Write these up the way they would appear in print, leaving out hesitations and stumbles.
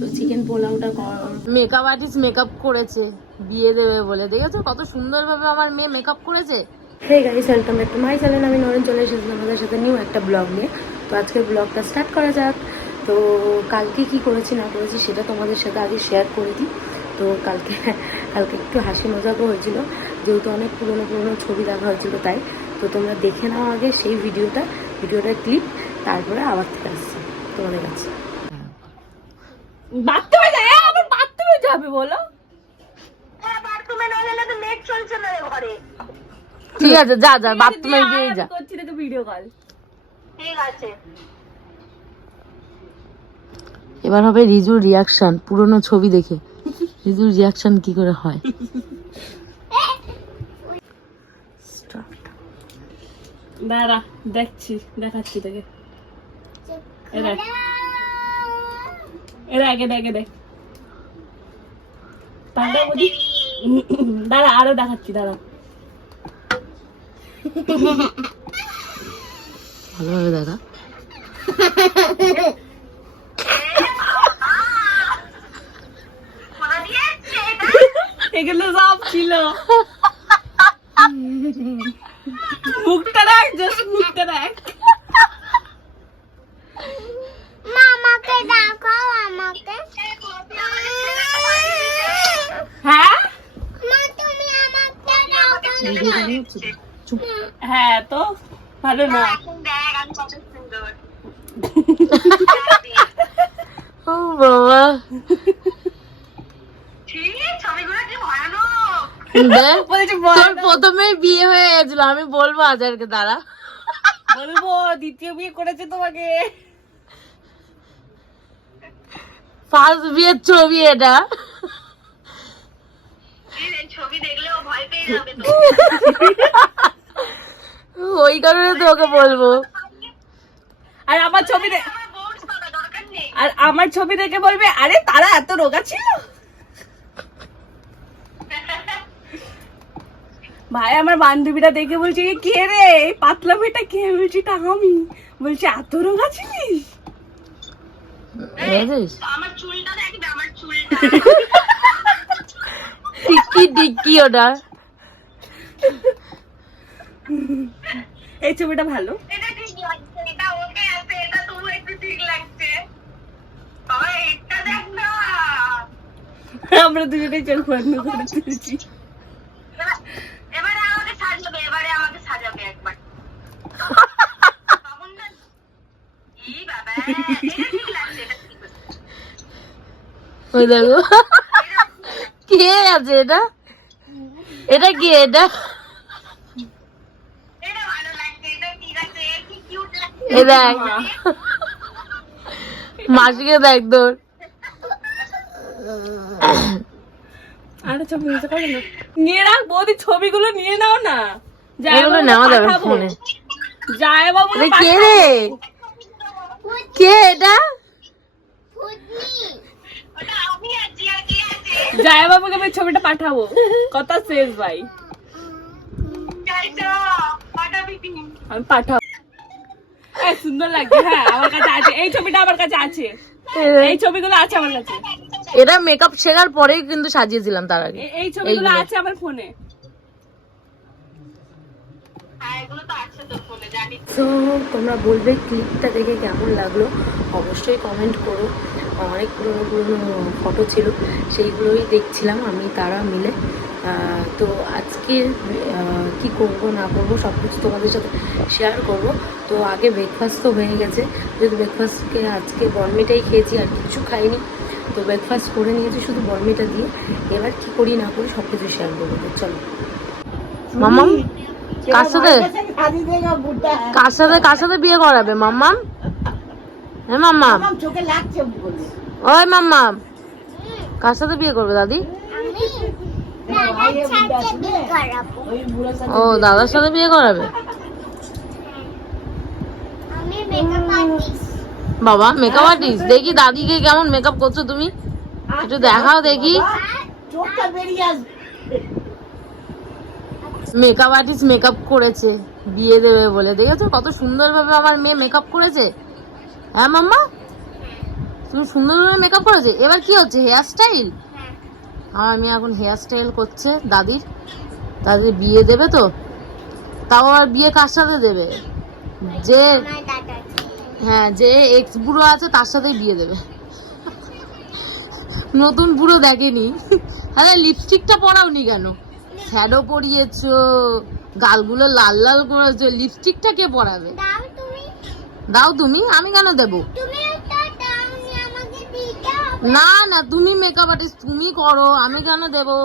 তো চিকেন পোলাওটা makeup artist makeup করেছে বিয়ে দেবে বলে, দেখেছো কত সুন্দরভাবে আমার মেয়ে মেকআপ করেছে। Hey guys, welcome back to my channel. আমি নরেন চলে এসেছি আমাদের সাথে নিউ একটা ব্লগ নিয়ে। তো আজকের ব্লগটা স্টার্ট করা যাক। তো কালকে কি করেছি না করেছি সেটা তোমাদের সাথে আগে শেয়ার করে দিই। তো কালকে একটু হাসি মজাকও হয়েছিল, যেহেতু অনেক পুরনো ছবি দেখা হয়েছিল তাই। তো তোমরা দেখে নাও আগে সেই ভিডিওটার ক্লিপ, তারপরে আবার থেকে আসছি তোমাদের কাছে। বাথরুমে যায়, আবার বাথরুমে যাবে বলো? বাথরুমে না গেলে তো নেট চলছে না ঘরে। ঠিক আছে, যা যা বাথরুমে গিয়ে যা। করছি না তো ভিডিও কল। ঠিক আছে, এবার হবে রিজুর রিয়াকশন পুরনো ছবি দেখে। রিজুর রিয়াকশন কি করে হয়? দাঁড়া দেখাচ্ছি তোকে। দাঁড়া আরো দেখাচ্ছি, দাঁড়া ভালোভাবে দেখা। এগুলো সব ছিল। মুখটা রাখ, জাস্ট মুখটা রাখ। মামাকে দেখাও আমাকে। হ্যাঁ মা, তুমি আমাকে দেখাও। চুপ। হ্যাঁ তো ভালো না। দেখ আমি কত সুন্দর। ও বাবা, প্রথমে বিয়ে হয়ে গেছিল। আমি বলবো আজকে, দাঁড়া বলবো দ্বিতীয় বিয়ে করেছে তোমাকে। ফার্স্ট বিয়ের ছবি এটা। ছবি দেখলেও ভয় পেয়ে যাবে তো, ওই কারণে তো ওকে বলবো। আর আমার ছবি দেখে বলবে আরে তারা এত রোগা ছিল। ভাই আমার বান্ধবীরা দেখে বলছে কে রে পাতলা মেয়েটা, কে? বলছি তা আমি। বলছে এত রোগা ছিলিস? আমার চুলটা দেখবে, আমার চুলটা ডিক্কি ওটা। এই ছবিটা ভালো, এটা ঠিক লাগছে, এটা ওকে আছে, এটা তুমি একটু ঠিক লাগছে। বাবা এটা দেখ না, আমরা দুজনেই চোখ বন্ধ করে দিয়েছি। এবারে আমাকে সাজাবে একবার। এই বাবা এটা ঠিক লাগছে, এটা ঠিক আছে। ওই দেখো কে আছে এটা, এটা কি? এটা ভালো লাগছে, এটা ঠিক আছে, কি কিউট লাগছে। এই দেখ মাসিকে দেখ তোর। আরে ছবি নিতে পারবে না, নিয়ে রাখ বৌদি, ছবিগুলো নিয়ে নাও না। এগুলো নেওয়া যাবে ফোনে। যায় বাবু কে রে? কে এটা? যায় বাবুকে আমি ছবিটা পাঠাবো। কথা শেষ ভাই, আমি পাঠাবো। সুন্দর লাগছে। হ্যাঁ আমার কাছে আছে এই ছবিটা, আমার কাছে আছে, এই ছবিগুলো আছে আমার কাছে। এটা মেকআপ শেখার পরেই কিন্তু সাজিয়েছিলাম, তার আগে এই ছবিগুলো আছে আমার ফোনে। তো তোমরা বলবে ক্লিপটা দেখে কেমন লাগলো, অবশ্যই কমেন্ট করো। অনেক পুরনো ফটো ছিল, সেইগুলোই দেখছিলাম আমি তারা মিলে। তো আজকে কি করবো না করবো সব কিছু তোমাদের সাথে শেয়ার করব। তো আগে ব্রেকফাস্ট তো হয়ে গেছে, যেহেতু ব্রেকফাস্টকে আজকে বর্মিটাই খেয়েছি, আর কিছু খাইনি। তো ব্রেকফাস্ট করে নিয়েছি শুধু বর্মিটা দিয়ে। এবার কি করি না করি সব কিছু শেয়ার করবো। চলো মাম্মা, কার সাথে বিয়ে করাবে মাম্মা? হ্যাঁ মাম্মা, ওই মাম্মা কার সাথে বিয়ে করবে দাদি? ও দাদার সাথে বিয়ে করাবে। বাবা মেকআপ আর্টিস্ট, দেখি দাদিকে কেমন মেকআপ করছো তুমি, একটু দেখাও দেখি। মেকআপ আর্টিস্ট মেকআপ করেছে বিয়ে দেবে বলে, দেখেছো কত সুন্দরভাবে আমার মেয়ে মেকআপ করেছে। হ্যাঁ মাম্মা, তুমি সুন্দরভাবে মেকআপ করেছে। এবার কি হচ্ছে, হেয়ার স্টাইল? আমার মেয়ে এখন হেয়ার স্টাইল করছে দাদির। দাদির বিয়ে দেবে তো, তাও আর বিয়ে কার সাথে দেবে? যে হ্যাঁ, যে এক্স বুড়ো আছে তার সাথেই বিয়ে দেবে। নতুন বুড়ো দেখেনি। আরে লিপস্টিকটা পরাওনি কেন? শ্যাডো পরিয়েছো, গালগুলো লাল লাল করেছো, লিপস্টিকটা কে পরাবে? দাও তুমি, আমি কেন দেবো? না না, তুমি মেকআপ আর্টিস্ট, তুমি করো, আমি কেন দেবো?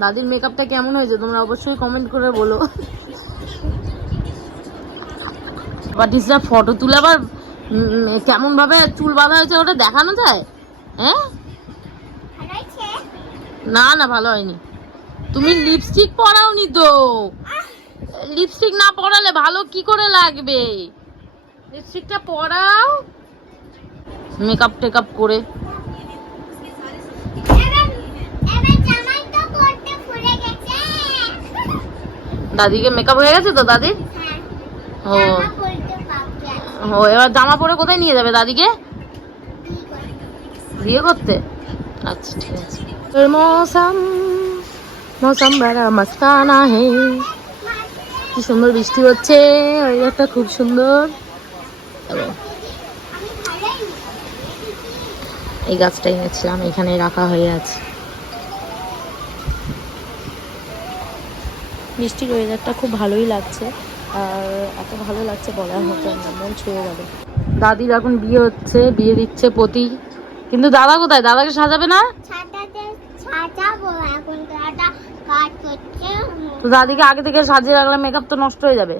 দাদির মেকআপটা কেমন হয়েছে তোমরা অবশ্যই কমেন্ট করে বলো। আর্টিস্টরা ফটো তুলে আবার কেমন ভাবে চুল বাঁধা হয়েছে ওটা দেখানো যায়? হ্যাঁ, না না, ভালো হয়নি। তুমি লিপস্টিক পরাওনি তো। লিপস্টিক না পরালে ভালো কি করে লাগবে? লিপস্টিকটা পরাও, মেকআপ টেকআপ করে। দাদিকে মেকআপ হয়ে গেছে তো দাদির? ও ও, এবার জামা পরে কোথায় নিয়ে যাবে দাদিকে? বিয়ে করতে? আচ্ছা ঠিক আছে। মৌসম মৌসম বড়া মস্তানা হে। কি সুন্দর বৃষ্টি হচ্ছে, ওয়েদারটা খুব সুন্দর। এই গাছটা এনেছিলাম, এখানে রাখা হয়ে আছে। বৃষ্টির ওয়েদারটা খুব ভালোই লাগছে, আর এত ভালো লাগছে বলার মতো না, মন ছুঁয়ে গেল। দাদির এখন বিয়ে হচ্ছে, বিয়ে দিচ্ছে পতি। কিন্তু দাদা কোথায়? দাদাকে সাজাবে না? দাদিকে আগে থেকে সাজিয়ে রাখলে মেকআপ তো নষ্ট হয়ে যাবে।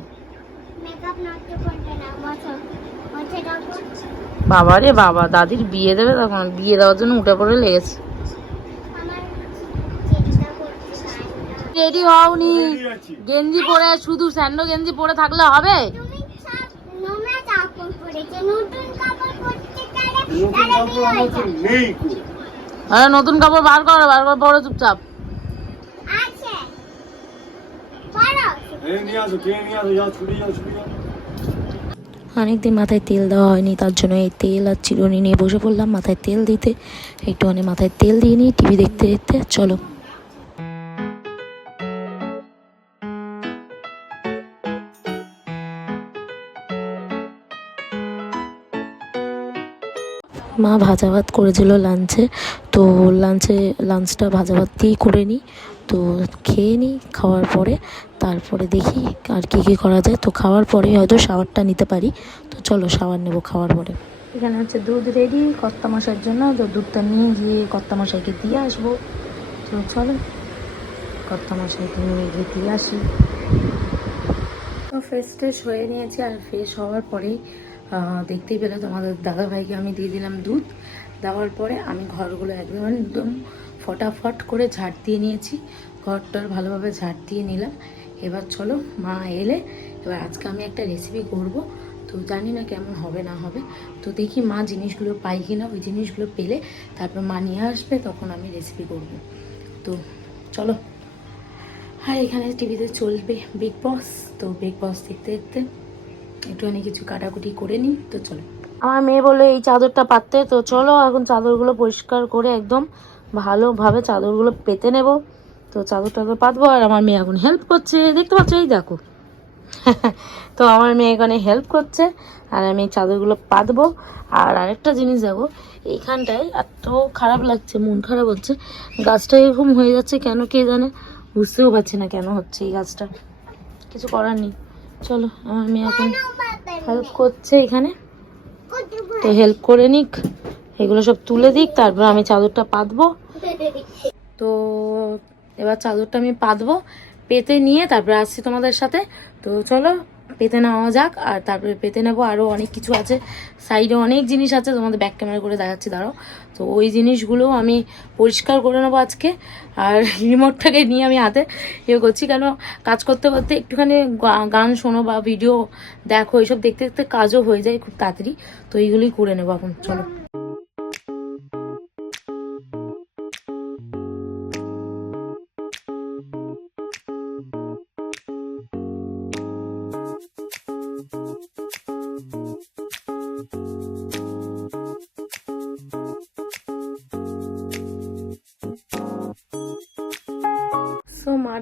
বাবা রে বাবা, দাদির বিয়ে দেবে, তখন বিয়ে দেওয়ার জন্য উঠে পড়ে লেগেছে। রেডি হওনি? গেঞ্জি পরে, শুধু স্যান্ডো গেঞ্জি পরে থাকলে হবে? আরে নতুন কাপড় বার করো, বার করে পরে চুপচাপ। অনেকদিন মাথায় তেল দেওয়া হয়নি, তার জন্য এই তেল আর চিরুনি নিয়ে বসে পড়লাম মাথায় তেল দিতে। একটুখানি মাথায় তেল দিয়ে নিই টিভি দেখতে দেখতে। চলো। মা ভাজা ভাত করেছিল লাঞ্চে, তো লাঞ্চটা ভাজা ভাত দিয়েই করে নিই। তো খেয়ে নিই, খাওয়ার পরে তারপরে দেখি আর কি করা যায়। তো খাওয়ার পরে হয়তো শাওয়ারটা নিতে পারি। তো চলো শাওয়ার নেবো খাওয়ার পরে। এখানে হচ্ছে দুধ রেডি কর্তামশাইয়ের জন্য, তো দুধটা নিয়ে গিয়ে কর্তামশাইকে দিয়ে আসবো। তো চলো কর্তামশাইকে নিয়ে গিয়ে দিয়ে আসি। তো ফ্রেশ হয়ে নিয়েছি, আর ফ্রেশ হওয়ার পরেই দেখতেই পেলে তোমাদের দাদাভাইকে আমি দিয়ে দিলাম দুধ। দেওয়ার পরে আমি ঘরগুলো একদম ফটাফট করে ঝাড় দিয়ে নিয়েছি, ঘরটার ভালোভাবে ঝাড় দিয়ে নিলাম। এবার চলো মা এলে এবার আজকে আমি একটা রেসিপি করব। তো জানি না কেমন হবে না হবে, তো দেখি মা জিনিসগুলো পাই কিনা। ওই জিনিসগুলো পেলে তারপর মা নিয়ে আসবে, তখন আমি রেসিপি করব। তো চলো। আর এখানে টিভিতে চলবে বিগ বস, তো বিগ বস দেখতে দেখতে একটুখানি কিছু কাটাকুটি করে নিই। তো চলো। আমার মেয়ে বলে এই চাদরটা পাততে, তো চলো এখন চাদরগুলো পরিষ্কার করে একদম ভালোভাবে চাদরগুলো পেতে নেব। তো চাদরটা পাতবো, আর আমার মেয়ে এখন হেল্প করছে, দেখতে পাচ্ছ, এই দেখো। তো আমার মেয়ে এখানে হেল্প করছে, আর আমি চাদরগুলো পাতবো। আর আরেকটা জিনিস দেখো, এইখানটায় এত খারাপ লাগছে, মন খারাপ হচ্ছে। গাছটা এরকম হয়ে যাচ্ছে কেন কে জানে, বুঝতেও পারছি না কেন হচ্ছে এই গাছটা। কিছু করার নেই। চলো আমার মেয়ে এখন হেল্প করছে এখানে, তো হেল্প করে নিক, এগুলো সব তুলে দিক, তারপর আমি চাদরটা পাতবো। তো এবার চাদরটা আমি পাতবো, পেতে নিয়ে তারপরে আসছি তোমাদের সাথে। তো চলো পেতে নেওয়া যাক, আর তারপরে পেতে নেবো। আরও অনেক কিছু আছে, সাইডে অনেক জিনিস আছে, তোমাদের ব্যাক ক্যামেরা করে দেখাচ্ছি, দাঁড়াও। তো ওই জিনিসগুলো আমি পরিষ্কার করে নেবো আজকে। আর রিমোটটাকে নিয়ে আমি হাতে ইয়ে করছি, কেন কাজ করতে করতে একটুখানি গান শোনো বা ভিডিও দেখো, এইসব দেখতে দেখতে কাজও হয়ে যায় খুব তাড়াতাড়ি। তো এইগুলোই করে নেবো এখন, চলো।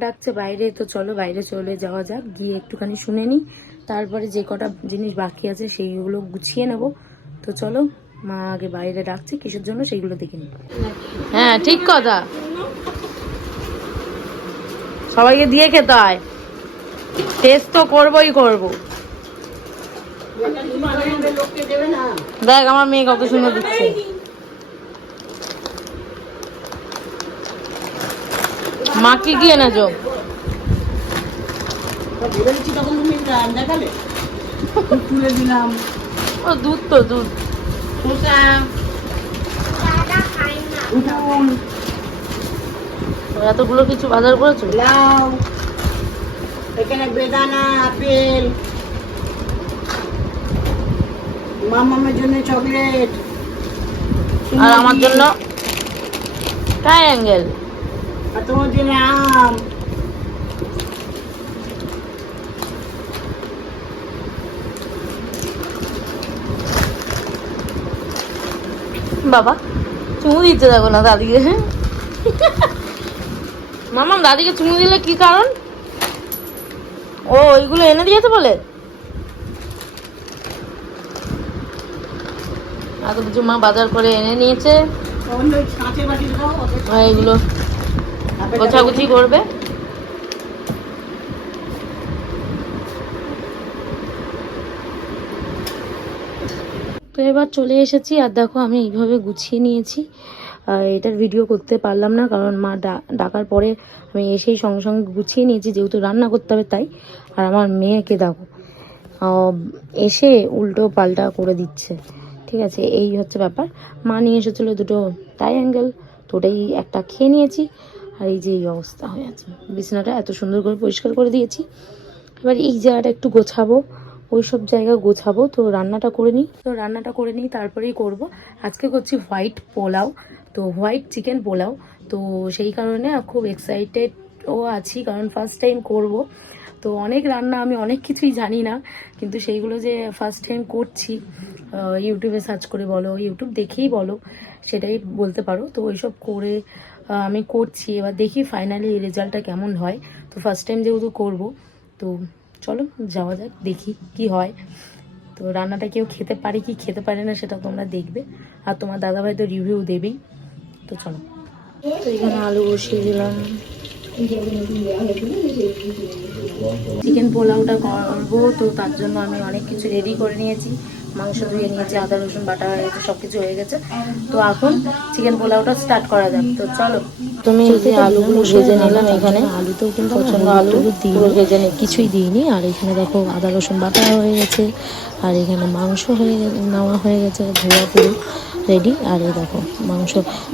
ডাকছে বাইরে, তো চলো বাইরে চলে যাওয়া যাক, গিয়ে একটুখানি শুনে নিই, তারপরে যে কটা জিনিস বাকি আছে সেইগুলো গুছিয়ে নেব। তো চলো, মা আগে বাইরে ডাকছে কিসের জন্য সেইগুলো দেখে নিই। হ্যাঁ ঠিক কথা, সবাইকে দিয়ে খেতে হয়, টেস্ট তো করবোই করবো। দেখ আমার মেয়ে কত সুন্দর দিচ্ছে। মা কি কি এনেছো? ও দুধ, তো দুধ, এতগুলো কিছু বাজার করেছো? লাউ, এখানে বেদানা, আপেল, মামার জন্য চকলেট, আর আমার জন্য ট্রায়াঙ্গেল, আর তোমার জন্য আম। বাবা চুমু দিচ্ছে, দেখো না দাদিকে। মামা দাদিকে চুমু দিলে কি কারণ? ও ওইগুলো এনে দিয়েছে বলে? এত কিছু মা বাজার করে এনে নিয়েছে, এগুলো গোছাগুছি করবে। তো এবার চলে এসেছি, আর দেখো আমি এইভাবে গুছিয়ে নিয়েছি। এটার ভিডিও করতে পারলাম না, কারণ মা ডাকার পরে আমি এসেই সঙ্গে সঙ্গে গুছিয়ে নিয়েছি, যেহেতু রান্না করতে হবে তাই। আর আমার মেয়েকে দেখো এসে উল্টো পাল্টা করে দিচ্ছে। ঠিক আছে, এই হচ্ছে ব্যাপার। মা নিয়ে এসেছিলো দুটো ট্রায়াঙ্গেল, তো ওটাই একটা খেয়ে নিয়েছি। আর এই যে এই অবস্থা হয়ে আছে, বিছানাটা এত সুন্দর করে পরিষ্কার করে দিয়েছি। এবার এই জায়গাটা একটু গোছাবো, ওই সব জায়গা গোছাবো। তো রান্নাটা করে নিই তারপরেই করব। আজকে করছি হোয়াইট পোলাও, তো হোয়াইট চিকেন পোলাও। তো সেই কারণে খুব এক্সাইটেডও আছি, কারণ ফার্স্ট টাইম করব। তো অনেক রান্না আমি অনেক কিছুই জানি না, কিন্তু সেইগুলো যে ফার্স্ট টাইম করছি, ইউটিউবে সার্চ করে বলো, ইউটিউব দেখেই বলো, সেটাই বলতে পারো। তো ওইসব করে আমি করছি, এবার দেখি ফাইনালি রেজাল্টটা কেমন হয়। তো ফার্স্ট টাইম যেহেতু করব, তো চলো যাওয়া যাক, দেখি কি হয়। তো রান্নাটা কেউ খেতে পারে কি খেতে পারে না সেটা তোমরা দেখবে, আর তোমার দাদাভাই তো রিভিউ দেবেই। তো চলো, তো এখানে আলু বসিয়ে দিলাম। চিকেন পোলাওটা করবো, তো তার জন্য আমি অনেক কিছু রেডি করে নিয়েছি। মাংস ধুয়ে নিয়েছি, আদা রসুন বাটা হয়ে গেছে, সব কিছু হয়ে গেছে। তো এখন চিকেন পোলাওটা স্টার্ট করা যাক। তো চলো, তুমি যে আলুগুলো ভেজে নিলাম, এখানে আলুতেও কিন্তু প্রচন্ড আলু পুরো ভেজে নিই, কিছুই দিইনি। আর এখানে দেখো আদা রসুন বাটা হয়ে গেছে, আর এখানে মাংস নেওয়া হয়ে গেছে, ধোয়া পুরো রেডি। আর এই দেখো মাংস,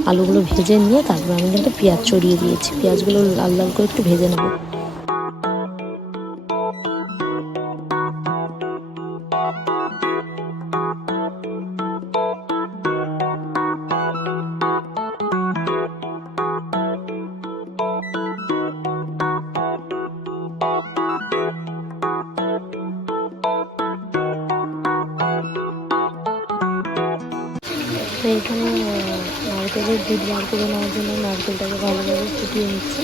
আলুগুলো ভেজে নিয়ে তারপর আমি কিন্তু পেঁয়াজ ছড়িয়ে দিয়েছি, পেঁয়াজগুলো লাল লাল করে একটু ভেজে নেবো। এখানে নারকেলের দুধ বার করে নেওয়ার জন্য নারকেলটাকে ভালোভাবে ফুটিয়ে নিচ্ছি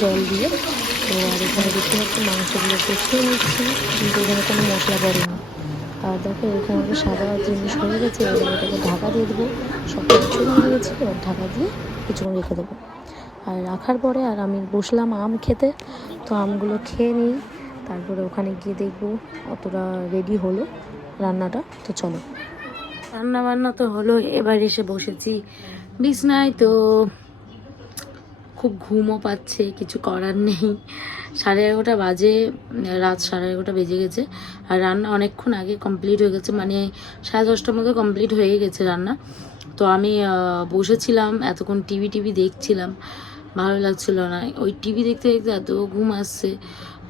জল দিয়ে। তো আর এখানে দেখতে পাচ্ছি মাংসগুলো কষিয়ে নিচ্ছি, কিন্তু এখানে কোনো মশলা পড়েনি। আর দেখো এরকম একটা সাদা জিনিস হয়ে গেছে, এবার এটাকে ঢাকা দিয়ে দেবো। সব কিছু হয়ে গেছে, এবার ঢাকা দিয়ে কিছুক্ষণ রেখে দেবো। আর রাখার পরে আর আমি বসলাম আম খেতে। তো আমগুলো খেয়ে নিই, তারপরে ওখানে গিয়ে দেখবো অতটা রেডি হলো রান্নাটা। তো চলো, রান্না বান্না তো হলো, এবার এসে বসেছি বিছনায়। তো খুব ঘুমও পাচ্ছে, কিছু করার নেই। 11:30 বাজে, রাত 11:30 বেজে গেছে। আর রান্না অনেকক্ষণ আগে কমপ্লিট হয়ে গেছে, মানে 10:30টার মধ্যে কমপ্লিট হয়ে গেছে রান্না। তো আমি বসেছিলাম এতক্ষণ, টিভি দেখছিলাম, ভালো লাগছিল না। ওই টিভি দেখতে দেখতে এত ঘুম আসছে,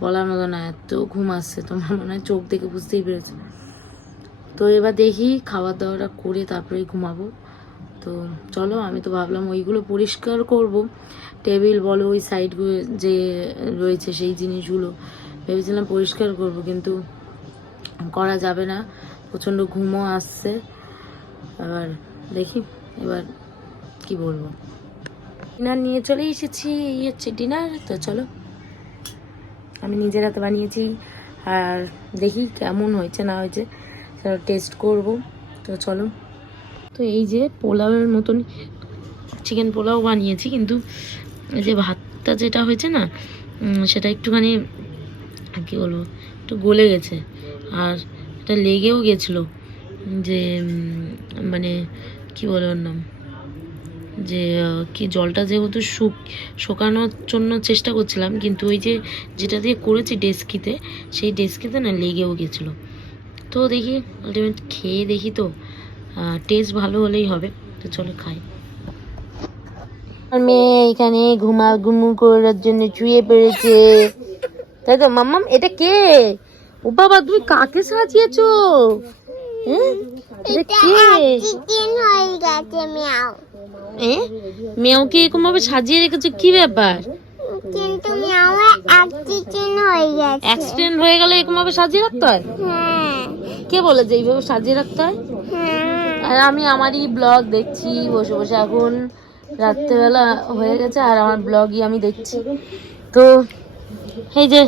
বলার মতো না, এত ঘুম আসছে, তোমার মনে হয় চোখ দেখে বুঝতেই পেরেছে। তো এবার দেখি খাওয়া দাওয়াটা করে তারপরেই ঘুমাবো। তো চলো, আমি তো ভাবলাম ওইগুলো পরিষ্কার করব, টেবিল বলো, ওই সাইডগুলো যে রয়েছে সেই জিনিসগুলো ভেবেছিলাম পরিষ্কার করব, কিন্তু করা যাবে না, প্রচণ্ড ঘুমও আসছে। এবার দেখি এবার কি বলবো। ডিনার নিয়ে চলে এসেছি, এই হচ্ছে ডিনার। তো চলো আমি নিজের হাতে বানিয়েছি। আর দেখি কেমন হয়েছে না হয়েছে সেটা টেস্ট করব। তো চলো, তো এই যে পোলাওয়ের মতন চিকেন পোলাও বানিয়েছি, কিন্তু এই যে ভাতটা যেটা হয়েছে না সেটা একটুখানি কী বলবো, একটু গলে গেছে, আর এটা লেগেও গেছিলো, যে মানে কি বলে ওর নাম, যে কি জলটা যেহেতু শুকানোর জন্য চেষ্টা করছিলাম, কিন্তু ওই যে যেটা দিয়ে করেছি ডেস্কিতে, সেই ডেস্কিতে না লেগেও গেছিলো। তো দেখি আলটিমেট খেয়ে দেখি, তো টেস্ট ভালো হলেই হবে। তো চলো খাই। আর মেয়ে এখানে ঘুমু করার জন্য শুয়ে পড়েছে, তাই তো মাম্মাম? এটা কে? ও বাবা, তুমি কাকে সাজিয়েছো? মেয়েকে এরকম ভাবে সাজিয়ে রেখেছো, কি ব্যাপার? কিন্তু অ্যাক্সিডেন্ট হয়ে গেলে এরকম ভাবে সাজিয়ে রাখতে হয়? কে বলে যে এইভাবে সাজিয়ে রাখতে হয়? আর আমি আমারই ব্লগ দেখছি বসে বসে, এখন রাত্রেবেলা হয়ে গেছে আর আমার ব্লগই আমি দেখছি। তো এই যে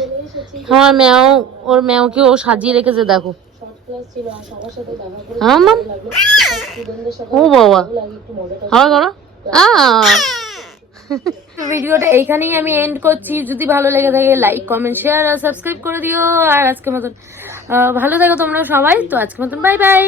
আমার ম্যাও, ওর ম্যাওকে ও সাজিয়ে রেখেছে, দেখো। ও বাবা, আবার করো। ভিডিওটা এইখানেই আমি এন্ড করছি। যদি ভালো লেগে থাকে লাইক, কমেন্ট, শেয়ার আর সাবস্ক্রাইব করে দিও। আর আজকের মতন ভালো থাকো তোমরা সবাই। তো আজকের মতন বাই বাই।